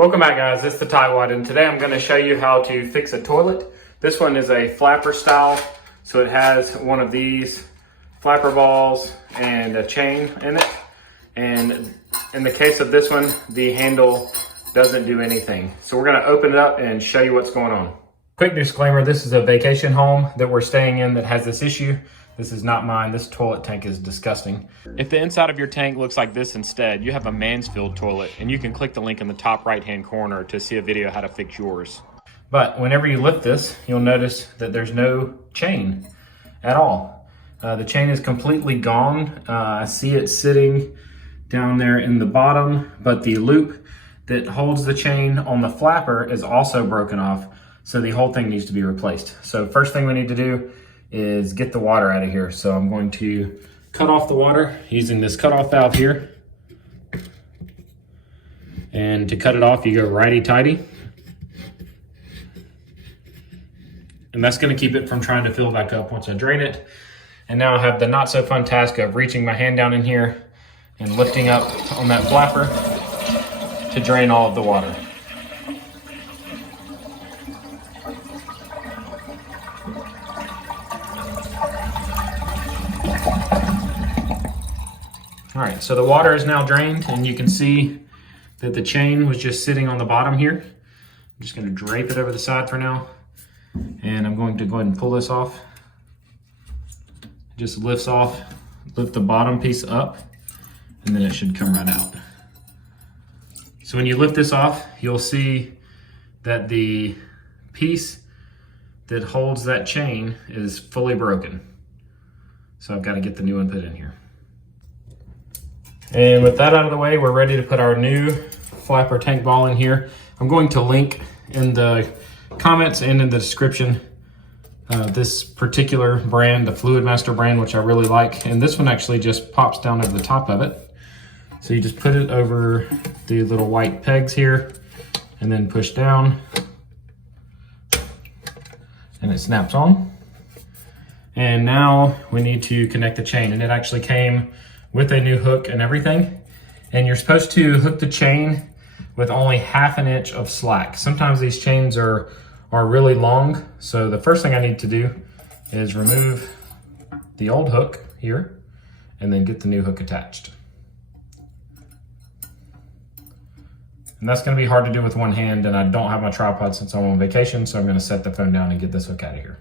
Welcome back, guys. It's the Tightwad, and today I'm going to show you how to fix a toilet. This one is a flapper style, so it has one of these flapper balls and a chain in it. And in the case of this one, the handle doesn't do anything. So we're going to open it up and show you what's going on. Quick disclaimer, this is a vacation home that we're staying in that has this issue. This is not mine. This toilet tank is disgusting. If the inside of your tank looks like this instead, you have a Mansfield toilet, and you can click the link in the top right-hand corner to see a video how to fix yours. But whenever you lift this, you'll notice that there's no chain at all. The chain is completely gone. I see it sitting down there in the bottom, but the loop that holds the chain on the flapper is also broken off, so the whole thing needs to be replaced. So first thing we need to do is get the water out of here. So I'm going to cut off the water using this cutoff valve here. And to cut it off, you go righty-tighty. And that's gonna keep it from trying to fill back up once I drain it. And now I have the not so fun task of reaching my hand down in here and lifting up on that flapper to drain all of the water. All right, so the water is now drained, and you can see that the chain was just sitting on the bottom here. I'm just gonna drape it over the side for now, and I'm going to go ahead and pull this off. It just lifts off, lift the bottom piece up, and then it should come right out. So when you lift this off, you'll see that the piece that holds that chain is fully broken. So I've got to get the new one put in here. And with that out of the way, we're ready to put our new flapper tank ball in here. I'm going to link in the comments and in the description this particular brand, the Fluid Master brand, which I really like. And this one actually just pops down over the top of it. So you just put it over the little white pegs here and then push down and it snaps on. And now we need to connect the chain, and it actually came with a new hook and everything. And you're supposed to hook the chain with only 1/2 inch of slack. Sometimes these chains are really long. So the first thing I need to do is remove the old hook here and then get the new hook attached. And that's gonna be hard to do with one hand, and I don't have my tripod since I'm on vacation, so I'm gonna set the phone down and get this hook out of here.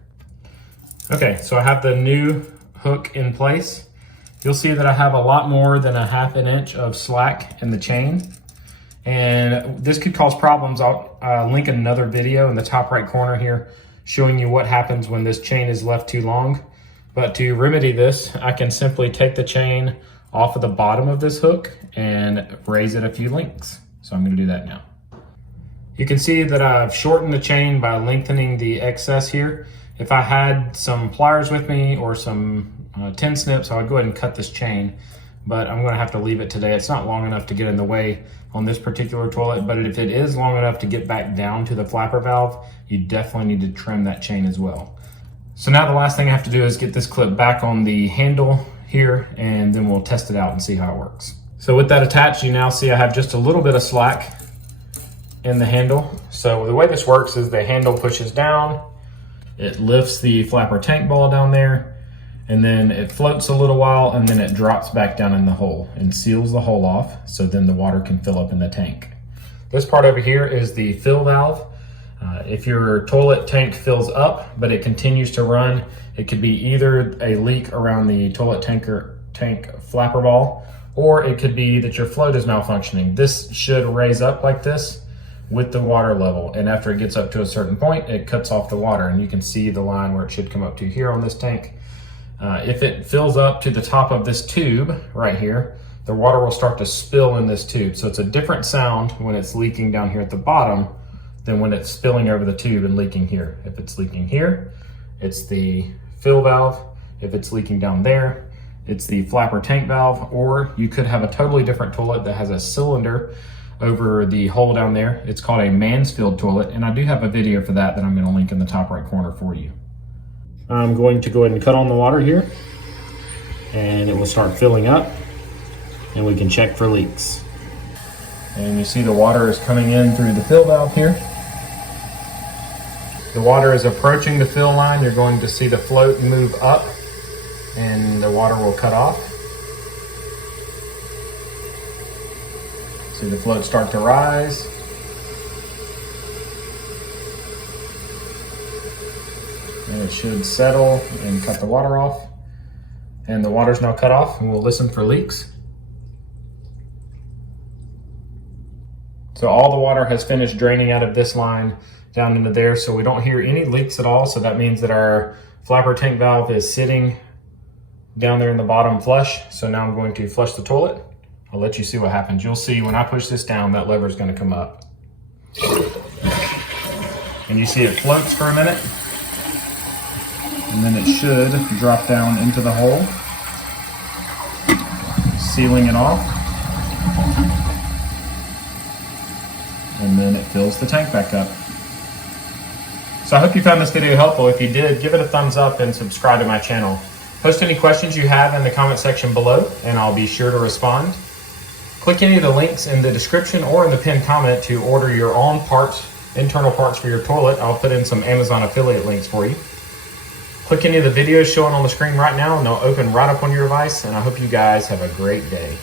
Okay, so I have the new hook in place. You'll see that I have a lot more than 1/2 inch of slack in the chain. And this could cause problems. I'll link another video in the top right corner here showing you what happens when this chain is left too long. But to remedy this, I can simply take the chain off of the bottom of this hook and raise it a few links. So I'm gonna do that now. You can see that I've shortened the chain by lengthening the excess here. If I had some pliers with me or some tin snips, I would go ahead and cut this chain, but I'm gonna have to leave it today. It's not long enough to get in the way on this particular toilet, but if it is long enough to get back down to the flapper valve, you definitely need to trim that chain as well. So now the last thing I have to do is get this clip back on the handle here, and then we'll test it out and see how it works. So with that attached, you now see I have just a little bit of slack in the handle. So the way this works is the handle pushes down, it lifts the flapper tank ball down there, and then it floats a little while, and then it drops back down in the hole and seals the hole off, so then the water can fill up in the tank. This part over here is the fill valve. If your toilet tank fills up, but it continues to run, it could be either a leak around the toilet tank flapper ball, or it could be that your float is malfunctioning. This should raise up like this with the water level, and after it gets up to a certain point, it cuts off the water, and you can see the line where it should come up to here on this tank. If it fills up to the top of this tube right here, the water will start to spill in this tube. So it's a different sound when it's leaking down here at the bottom than when it's spilling over the tube and leaking here. If it's leaking here, it's the fill valve. If it's leaking down there, it's the flapper tank valve. Or you could have a totally different toilet that has a cylinder over the hole down there. It's called a Mansfield toilet, and I do have a video for that I'm gonna link in the top right corner for you. I'm going to go ahead and cut on the water here, and it will start filling up, and we can check for leaks. And you see the water is coming in through the fill valve here. The water is approaching the fill line. You're going to see the float move up and the water will cut off. See the float start to rise. And it should settle and cut the water off. And the water's now cut off, and we'll listen for leaks. So all the water has finished draining out of this line down into there, so we don't hear any leaks at all. So that means that our flapper tank valve is sitting down there in the bottom flush. So now I'm going to flush the toilet. I'll let you see what happens. You'll see when I push this down, that lever is going to come up. And you see it floats for a minute. And then it should drop down into the hole, sealing it off. And then it fills the tank back up. So I hope you found this video helpful. If you did, give it a thumbs up and subscribe to my channel. Post any questions you have in the comment section below, and I'll be sure to respond. Click any of the links in the description or in the pinned comment to order your own parts, internal parts for your toilet. I'll put in some Amazon affiliate links for you. Click any of the videos showing on the screen right now and they'll open right up on your device, and I hope you guys have a great day.